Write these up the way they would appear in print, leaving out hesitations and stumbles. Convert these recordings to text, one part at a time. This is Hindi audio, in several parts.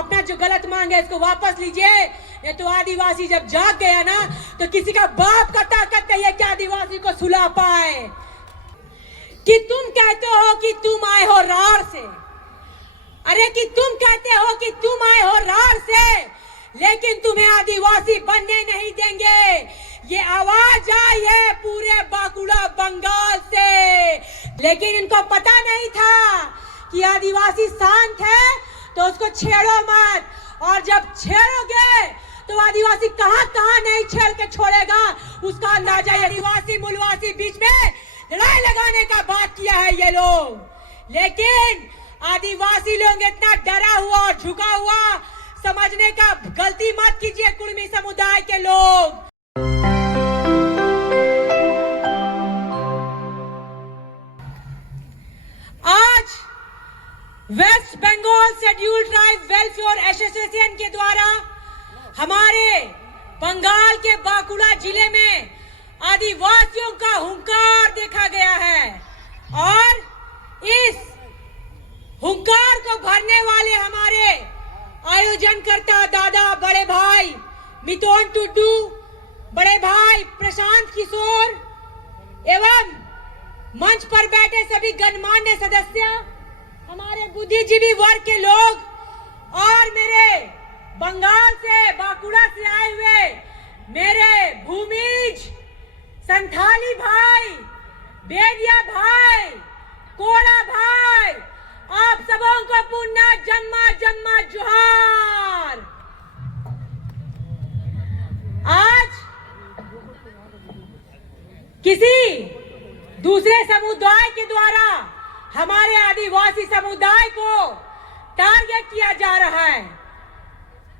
अपना जो गलत मांग है इसको वापस लीजिए। ये तो आदिवासी जब जाग गया ना तो किसी का बाप का ताकत नहीं है कि आदिवासी को सुला पाए। कि तुम कहते हो कि तुम आए हो रार से, अरे कि तुम कहते हो कि तुम आए हो रार से, लेकिन तुम्हें आदिवासी बनने नहीं देंगे। ये आवाज आई है पूरे बांकुड़ा बंगाल से, लेकिन इनको पता नहीं था कि आदिवासी शांत है तो उसको छेड़ो मत, और जब छेड़ोगे तो आदिवासी कहां कहां नहीं छेड़ के छोड़ेगा उसका अंदाजा। आदिवासी मूलवासी बीच में लड़ाई लगाने का बात किया है ये लोग, लेकिन आदिवासी लोग इतना डरा हुआ और झुका हुआ समझने का गलती मत कीजिए कुर्मी समुदाय के लोग। आज West Bengal Scheduled Tribe Welfare Association के द्वारा हमारे बंगाल के बांकुड़ा जिले में आदिवासियों का हुंकार देखा गया है, और इस हुंकार को भरने वाले हमारे आयोजनकर्ता दादा बड़े भाई मिथुन टुडू, बड़े भाई प्रशांत किशोर एवं मंच पर बैठे सभी गणमान्य सदस्य, हमारे बुद्धिजीवी वर्ग के लोग, और मेरे बंगाल से बांकुड़ा से आए हुए मेरे भूमिज संथाली भाई, बेदिया भाई, कोड़ा भाई, आप सबों को पुनः जन्मा जन्मा जोहार। आज किसी दूसरे समुदाय के द्वारा हमारे आदिवासी समुदाय को टारगेट किया जा रहा है।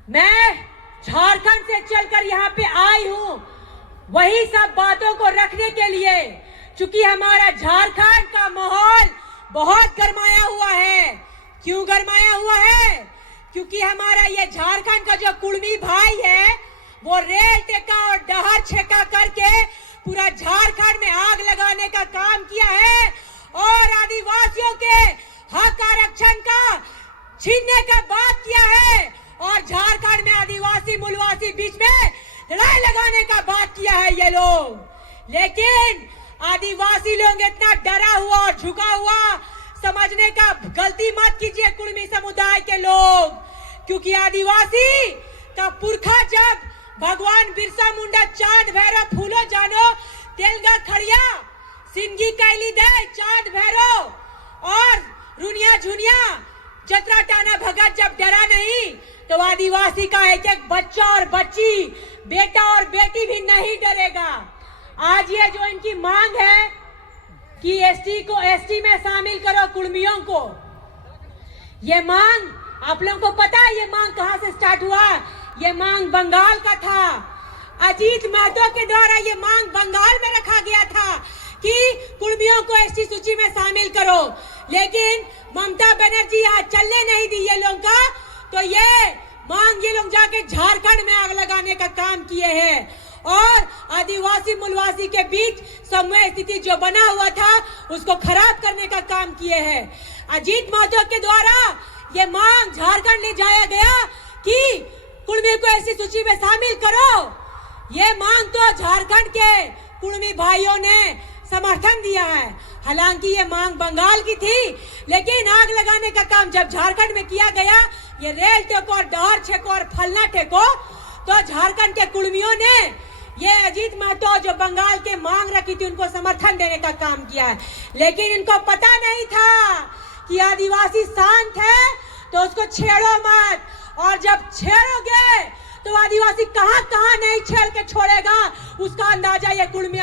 मैं झारखंड से चलकर यहाँ पे आई हूँ वही सब बातों को रखने के लिए, क्योंकि हमारा झारखंड का माहौल बहुत गरमाया हुआ है। क्यों गरमाया हुआ है? क्योंकि हमारा ये झारखंड का जो कुर्मी भाई है वो रेल टेका और डहर छेका करके पूरा झारखंड में आग लगाने का काम किया है, और आदिवासियों के हक आरक्षण का छीनने का बात किया है, और झारखंड में आदिवासी मूलवासी बीच में लड़ाई लगाने का बात किया है ये लोग। लेकिन आदिवासी लोग इतना डरा हुआ और झुका हुआ समझने का गलती मत कीजिए कुर्मी समुदाय के लोग, क्योंकि आदिवासी का पुरखा जब भगवान बिरसा मुंडा चांद भैरव फूलो जानो तेलगा खड़िया सिंगी कैली दे चांद भैरव और रुनिया झुनिया जतरा टाना भगत जब डरा नहीं तो आदिवासी का एक एक बच्चा और बच्ची, बेटा और बेटी भी नहीं डरेगा। आज ये जो इनकी मांग है कि एसटी में शामिल करो कुर्मियों को, ये मांग आप लोगों को पता है ये मांग कहां से स्टार्ट हुआ? ये मांग बंगाल का था। अजीत महतो के द्वारा ये मांग बंगाल में रखा गया था कि कुर्मियों को एसटी सूची में शामिल करो, लेकिन ममता बनर्जी यहाँ चलने नहीं दी ये लोग का, तो ये मांग ये लोग जाके झारखंड में आग लगाने का काम किए हैं, और आदिवासी मूलवासी के बीच समन्वय स्थिति जो बना हुआ था उसको खराब करने का काम किए हैं। अजीत महतो के द्वारा ये मांग झारखंड ले जाया गया कि कुर्मी को ऐसी सूची में शामिल करो। ये मांग तो झारखंड के कुर्मी भाइयों ने समर्थन दिया है, हालांकि ये मांग बंगाल की थी, लेकिन आग लगाने का काम जब झारखंड में किया गया, ये रेल टेको और डहर छेको और फलना टेको, तो झारखंड के कुर्मियों ने ये अजीत महतो जो बंगाल के मांग रखी थी उनको समर्थन देने का काम किया है। लेकिन इनको पता नहीं था कि आदिवासी शांत है तो उसको छेड़ो मत, और जब छेड़ोगे तो आदिवासी कहां कहां नहीं छेड़ के छोड़ेगा उसका अंदाजा ये कुर्मी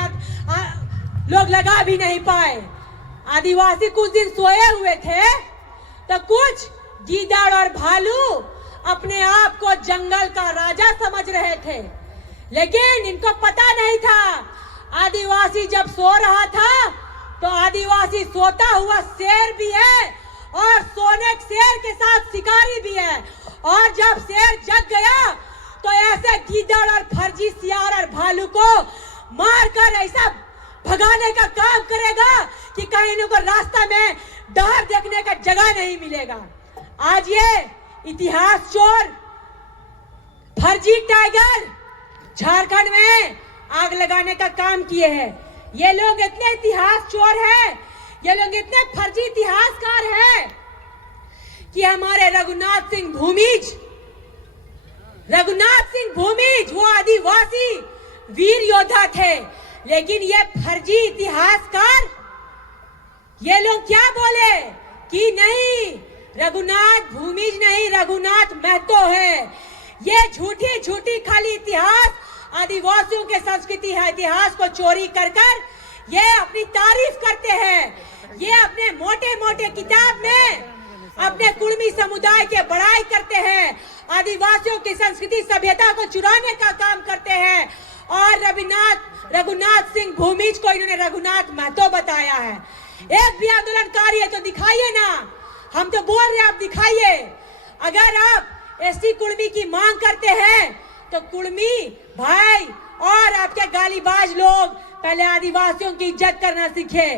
लोग लगा भी नहीं पाए। आदिवासी कुछ दिन सोए हुए थे तो कुछ गीदड़ और भालू अपने आप को जंगल का राजा समझ रहे थे, लेकिन इनको पता नहीं था आदिवासी जब सो रहा था तो आदिवासी सोता हुआ शेर भी है और सोने शेर के साथ शिकारी भी है, और जब शेर जग गया तो ऐसे गीदड़ और फर्जी सियार और भालू को मारकर ऐसा भगाने का काम करेगा कि कहीं इनको रास्ता में डर देखने का जगह नहीं मिलेगा। आज ये इतिहास चोर फर्जी टाइगर झारखंड में आग लगाने का काम किए हैं। ये लोग इतने इतिहास चोर हैं, ये लोग इतने फर्जी इतिहासकार हैं कि हमारे रघुनाथ सिंह भूमिज वो आदिवासी वीर योद्धा थे, लेकिन ये फर्जी इतिहासकार ये लोग क्या बोले कि नहीं रघुनाथ भूमिज नहीं, रघुनाथ महतो है। ये झूठी झूठी खाली इतिहास आदिवासियों के संस्कृति है, इतिहास को चोरी कर कर ये अपनी तारीफ करते हैं। ये अपने मोटे मोटे किताब में अपने कुर्मी समुदाय के बड़ाई करते हैं, आदिवासियों की संस्कृति सभ्यता को चुराने का काम करते हैं। और रघुनाथ सिंह भूमिज को इन्होंने रघुनाथ महतो बताया है। एक भी आंदोलनकारी है तो दिखाइए ना, हम तो बोल रहे हैं आप दिखाइए। अगर आप एसटी कुर्मी की मांग करते हैं तो कुर्मी भाई और आपके गालीबाज लोग पहले आदिवासियों की इज्जत करना सीखे,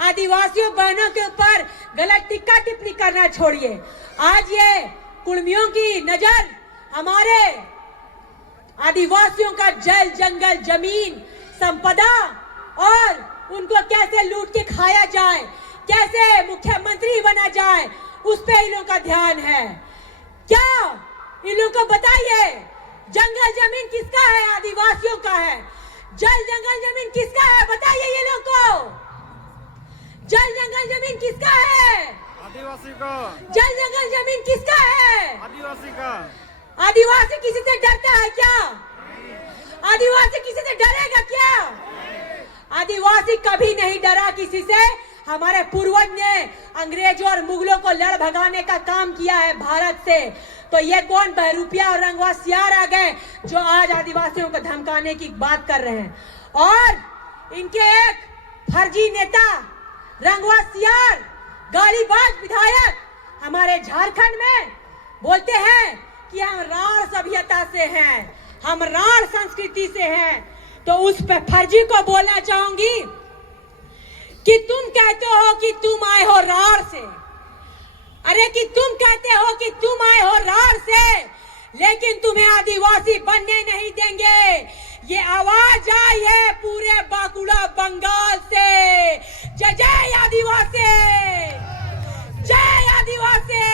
आदिवासियों बहनों के ऊपर गलत टिक्का टिप्पणी करना छोड़िए। आज ये कुर्मियों की नजर हमारे आदिवासियों का जल जंगल जमीन संपदा और उनको कैसे लूट के खाया जाए, कैसे मुख्यमंत्री बना जाए, उस पे इन लोगों का ध्यान है। क्या इन लोगों को बताइए जंगल जमीन किसका है? आदिवासियों का है। जल जंगल जमीन किसका है? बताइए ये लोग को। जल जंगल जमीन किसका है? आदिवासी का। जल जंगल जमीन किसका है? आदिवासी का। आदिवासी किसी से डरता है क्या? आदिवासी किसी से डरेगा क्या? आदिवासी कभी नहीं डरा किसी से। हमारे पूर्वज ने अंग्रेजों और मुगलों को लड़ भगाने का काम किया है भारत से। तो ये कौन बहरूपिया और रंगवा सियार आ गए जो आज आदिवासियों को धमकाने की बात कर रहे हैं? और इनके एक फर्जी नेता रंगवा सियार गालीबाज विधायक हमारे झारखंड में बोलते हैं कि हम राण सभ्यता से हैं, हम राण संस्कृति से हैं। तो उस पे फर्जी को बोलना चाहूंगी कि तुम कहते हो कि तुम आए हो राण से, अरे कि तुम कहते हो कि तुम आए हो राण से, लेकिन तुम्हें आदिवासी बनने नहीं देंगे। ये आवाज आई है पूरे बांकुड़ा बंगाल से। जय जय आदिवासी, जय आदिवासी।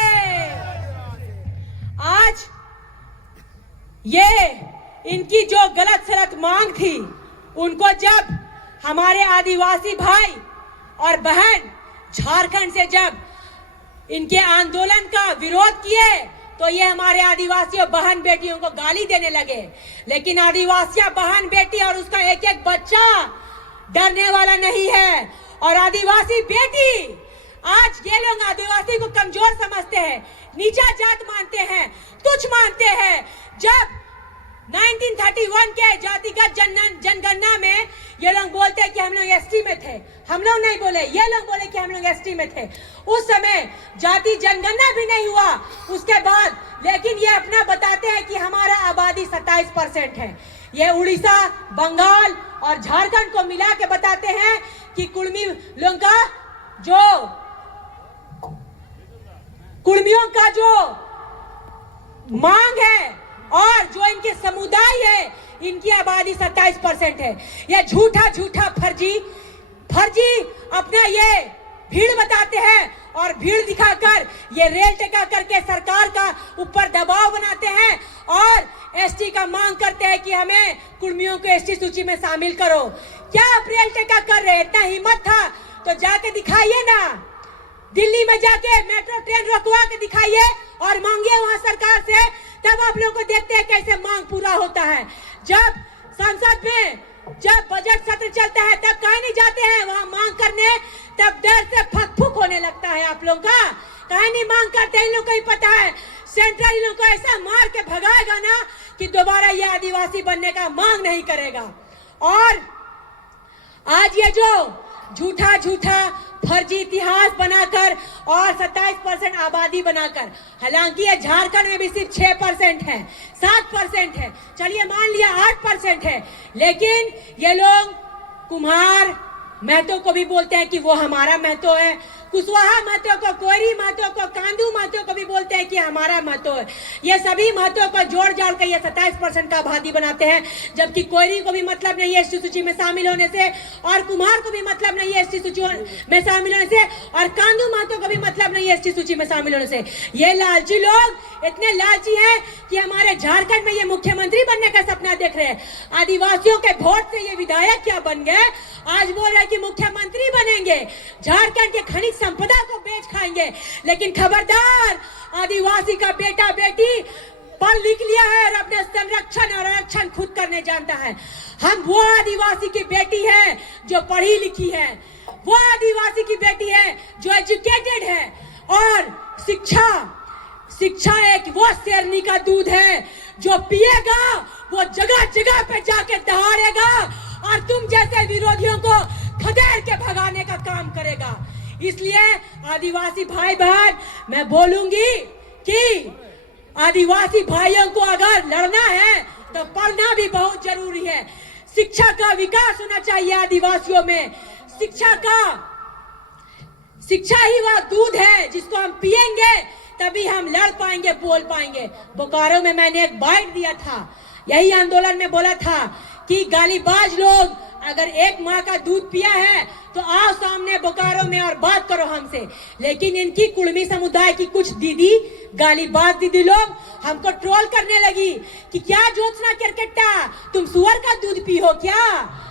आज ये इनकी जो गलत सलत मांग थी, उनको जब हमारे आदिवासी भाई और बहन झारखंड से जब इनके आंदोलन का विरोध किए तो ये हमारे आदिवासियों बहन बेटियों को गाली देने लगे। लेकिन आदिवासियां बहन बेटी और उसका एक एक बच्चा डरने वाला नहीं है। और आदिवासी बेटी, आज ये लोग आदिवासी को कमजोर समझते हैं, नीचा जात मानते हैं, तुच्छ मानते हैं। जब 1931 के जातिगत जनगणना में ये लोग बोलते हैं कि हम लोग एसटी में थे, हम लोग नहीं बोले, ये लोग बोले कि हम लोग एसटी में थे। उस समय जाति जनगणना भी नहीं हुआ उसके बाद, लेकिन ये अपना बताते हैं कि हमारा आबादी 27% है। ये उड़ीसा, बंगाल और झारखंड को मिला के बताते हैं कि कुर्मियों का जो मांग है और जो इनके समुदाय है, इनकी आबादी 27% है। ये झूठा फर्जी अपना ये भीड़ बताते हैं और भीड़ दिखाकर ये रेल टेका करके सरकार का ऊपर दबाव बनाते हैं और एसटी का मांग करते हैं कि हमें कुर्मियों को एसटी सूची में शामिल करो। क्या आप रेल टेका कर रहे हैं? इतना हिम्मत था तो जाके दिखाइए ना, दिल्ली में जाके मेट्रो ट्रेन रोकवा के दिखाइए और मांगिए वहां सरकार से, तब आप लोगों को देखते हैं कैसे मांग पूरा होता है। जब संसद में जब बजट सत्र चलता है तब कहीं नहीं जाते हैं वहां मांग करने, तब डर से फक होने लगता है आप लोगों का। कहीं नहीं मांग करते, इन लोगों को ही पता है सेंट्रल इन लोगों को ऐसा मार के भगाएगा ना कि दोबारा ये आदिवासी बनने का मांग नहीं करेगा। और आज ये जो झूठा फर्जी इतिहास बनाकर और 27% आबादी बनाकर, हालांकि ये झारखंड में भी सिर्फ 6% है, 7% है, चलिए मान लिया 8% है, लेकिन ये लोग कुम्हार महतो को भी बोलते हैं कि वो हमारा महतो है, कुशवाहा महतो को, कोयरी महतो को, कांदू महतो को भी बोलते हैं कि हमारा महतो है। ये सभी महतो को जोड़ जाड़ कर ये 27% का आबादी बनाते हैं, जबकि कोयरी को भी मतलब नहीं है एसटी सूची में शामिल होने से, और कुम्हार को भी मतलब नहीं है एसटी सूची में शामिल होने से, और कांदू महतो को भी मतलब नहीं है एसटी सूची में शामिल होने से। ये लालची लोग इतने लालची हैं कि हमारे झारखंड में ये मुख्यमंत्री बनने का सपना देख रहे हैं। आदिवासियों के वोट से ये विधायक क्या बन गए, आज बोल रहे हैं कि मुख्यमंत्री बनेंगे, झारखंड के खनिज संपदा को बेच खाएंगे। लेकिन खबरदार, आदिवासी का बेटा बेटी पढ़ लिख लिया है और अपने संरक्षण और आरक्षण खुद करने जानता है। हम वो आदिवासी की बेटी है जो पढ़ी लिखी है, वो आदिवासी की बेटी है जो एजुकेटेड है, और शिक्षा एक वो शेरनी का दूध है जो पिएगा वो जगह जगह पे जाके दहाड़ेगा और तुम जैसे विरोधियों को खदेड़ के भगाने का काम करेगा। इसलिए आदिवासी भाई बहन, मैं बोलूंगी कि आदिवासी भाइयों को अगर लड़ना है तो पढ़ना भी बहुत जरूरी है। शिक्षा का विकास होना चाहिए आदिवासियों में। शिक्षा ही वह दूध है जिसको हम पिएंगे तभी हम लड़ पाएंगे, बोल पाएंगे। बोकारो में मैंने एक बाइट दिया था, यही आंदोलन में बोला था कि गालीबाज लोग अगर एक माँ का दूध पिया है तो आओ सामने बोकारो में और बात करो हमसे। लेकिन इनकी कुड़मी समुदाय की कुछ दीदी, गालीबाज दीदी लोग हमको ट्रोल करने लगी कि क्या ज्योत्सना केरकेट्टा तुम सुअर का दूध पियो क्या,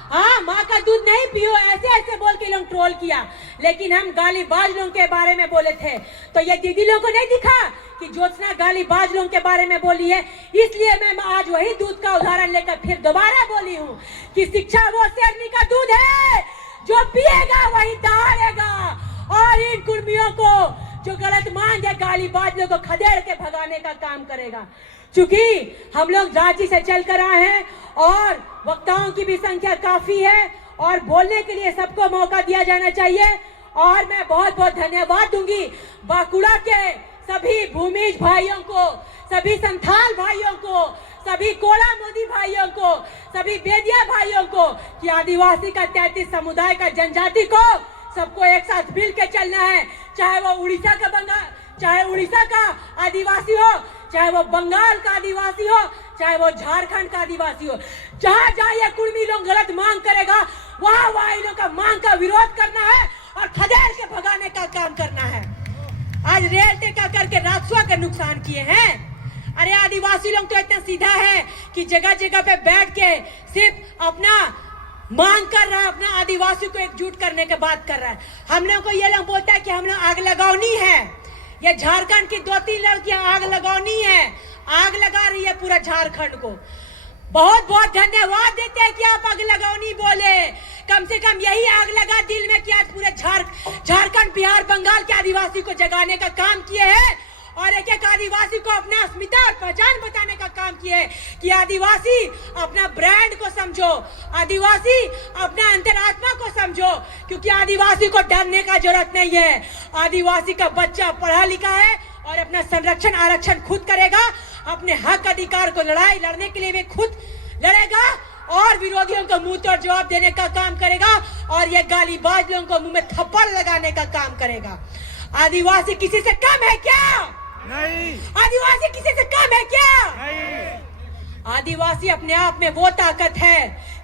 हाँ माँ का दूध नहीं पियो, ऐसे ऐसे बोल के लोग ट्रोल किया। लेकिन हम गालीबाज लोगों के बारे में बोले थे तो ये दीदी लोगों को नहीं दिखा कि ज्योत्सना गालीबाज लोगों के बारे में बोली है। इसलिए मैं आज वही दूध का उदाहरण लेकर फिर दोबारा बोली हूँ कि शिक्षा वो शेरनी का दूध है जो पिएगा वही दहाड़ेगा, और इन कुर्मियों को जो गलत मांग है गालीबाज लोगों को खदेड़ के भगाने का काम करेगा। चूंकि हम लोग रांची से चल कर आए हैं और वक्ताओं की भी संख्या काफी है और बोलने के लिए सबको मौका दिया जाना चाहिए, और मैं बहुत बहुत धन्यवाद दूंगी बांकुड़ा के सभी भूमिज भाइयों को, सभी संथाल भाइयों को, सभी कोड़ा मोदी भाइयों को, सभी बेदिया भाइयों को कि आदिवासी का 33 समुदाय का जनजाति को सबको एक साथ मिल के चलना है। चाहे वो उड़ीसा का आदिवासी हो, चाहे वो बंगाल का आदिवासी हो, चाहे वो झारखंड का आदिवासी हो, जहाँ जहाँ ये कुर्मी लोग गलत मांग करेगा वहाँ इन लोग का मांग का विरोध करना है और खदेड़ के भगाने का काम करना है। आज रेल टेका करके राजस्व का नुकसान किए हैं। अरे आदिवासी लोग तो इतना सीधा है कि जगह जगह पे बैठ के सिर्फ अपना मांग कर रहा है, अपना आदिवासी को एकजुट करने की बात कर रहा है। हम लोग को ये लोग बोलता है कि हम लोग आग लगानी है, ये झारखंड की 2-3 लड़कियां आग लगानी है, आग लगा रही है पूरा झारखंड को। बहुत बहुत धन्यवाद देते हैं कि आप आग लगानी बोले, कम से कम यही आग लगा दिल में कि आज पूरे झारखंड, बिहार, बंगाल के आदिवासी को जगाने का काम किए हैं और एक एक आदिवासी को अपना अस्मिता और पहचान बताने का काम किया है कि आदिवासी अपना ब्रांड को समझो, आदिवासी अपना अंतरात्मा को समझो, क्योंकि आदिवासी को डरने का जरूरत नहीं है। आदिवासी का बच्चा पढ़ा लिखा है और अपना संरक्षण आरक्षण खुद करेगा, अपने हक अधिकार को लड़ने के लिए भी खुद लड़ेगा और विरोधियों को मुंह तोड़ जवाब देने का काम करेगा और ये गालीबाज लोगों को मुंह में थप्पड़ लगाने का काम करेगा। आदिवासी किसी से कम है क्या? नहीं। आदिवासी किसी से कम है क्या? नहीं। आदिवासी अपने आप में वो ताकत है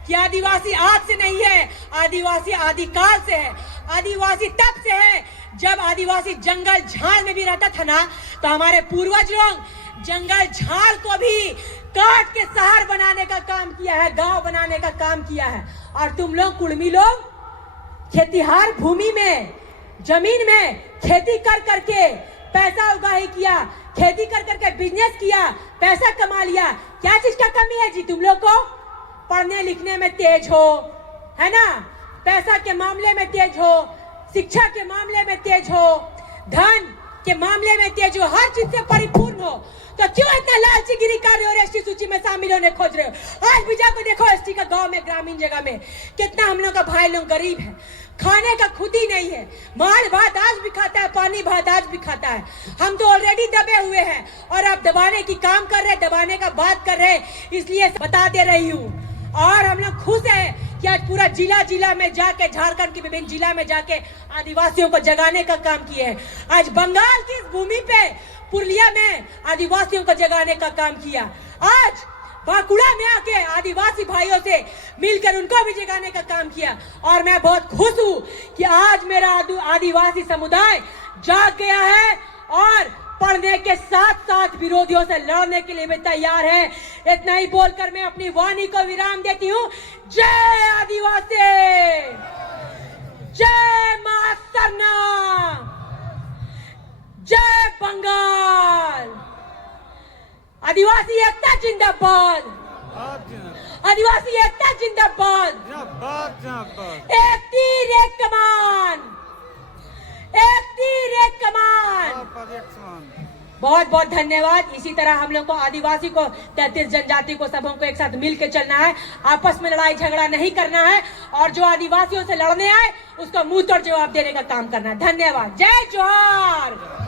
कि आदिवासी आज से नहीं है, आदिवासी आदिकाल से है। आदिवासी तब से है जब आदिवासी जंगल झाड़ में भी रहता था ना, तो हमारे पूर्वज लोग जंगल झाड़ को भी काट के शहर बनाने का काम किया है, गांव बनाने का काम किया है। और तुम लोग कुड़मी लोग खेतीहार भूमि में, जमीन में खेती कर करके पैसा उगाही किया, खेती कर करके बिजनेस किया, पैसा कमा लिया। क्या चीज का कमी है जी तुम लोग को? पढ़ने लिखने में तेज हो, है ना, पैसा के मामले में तेज हो, शिक्षा के मामले में तेज हो, धन के मामले में तेज हो, हर चीज से परिपूर्ण हो, तो क्यों इतना लालचीगिरी कर रहे हो और एसटी सूची में शामिल होने खोज रहे हो? आज भी जाकर देखो एसटी का गांव में, ग्रामीण जगह में कितना हम लोग का भाई लोग गरीब है, खाने का खुद ही नहीं है, माल भात आज भी खाता है, पानी भात आज भी खाता है। हम तो ऑलरेडी दबे हुए हैं और अब दबाने की काम कर रहे, दबाने का बात कर रहे, इसलिए बता दे रही हूँ और हम लोग खुश हैं कि आज पूरा जिला में जाके, झारखंड के विभिन्न जिला में जाके आदिवासियों को जगाने का काम किए हैं। आज बंगाल की इस भूमि पे पुरुलिया में आदिवासियों को जगाने का काम किया। आज बांकुड़ा में आके आदिवासी भाइयों से मिलकर उनको भी जगाने का काम किया। और मैं बहुत खुश हूं कि आज मेरा आदिवासी समुदाय जाग गया है और पढ़ने के साथ साथ विरोधियों से लड़ने के लिए भी तैयार है। इतना ही बोलकर मैं अपनी वाणी को विराम देती हूँ। जय आदिवासी, जय मां सरना, जय बंगाल। आदिवासी एकता जिंदाबाद, आदिवासी एकता जिंदाबाद। एक तीर एक कमान, एक तीर एक कमान। बहुत बहुत धन्यवाद। इसी तरह हम लोग को आदिवासी को, 33 जनजाति को, सबों को एक साथ मिल के चलना है। आपस में लड़ाई झगड़ा नहीं करना है और जो आदिवासियों से लड़ने आए उसको मुंह तोड़ जवाब देने का काम करना है। धन्यवाद। जय जोहार।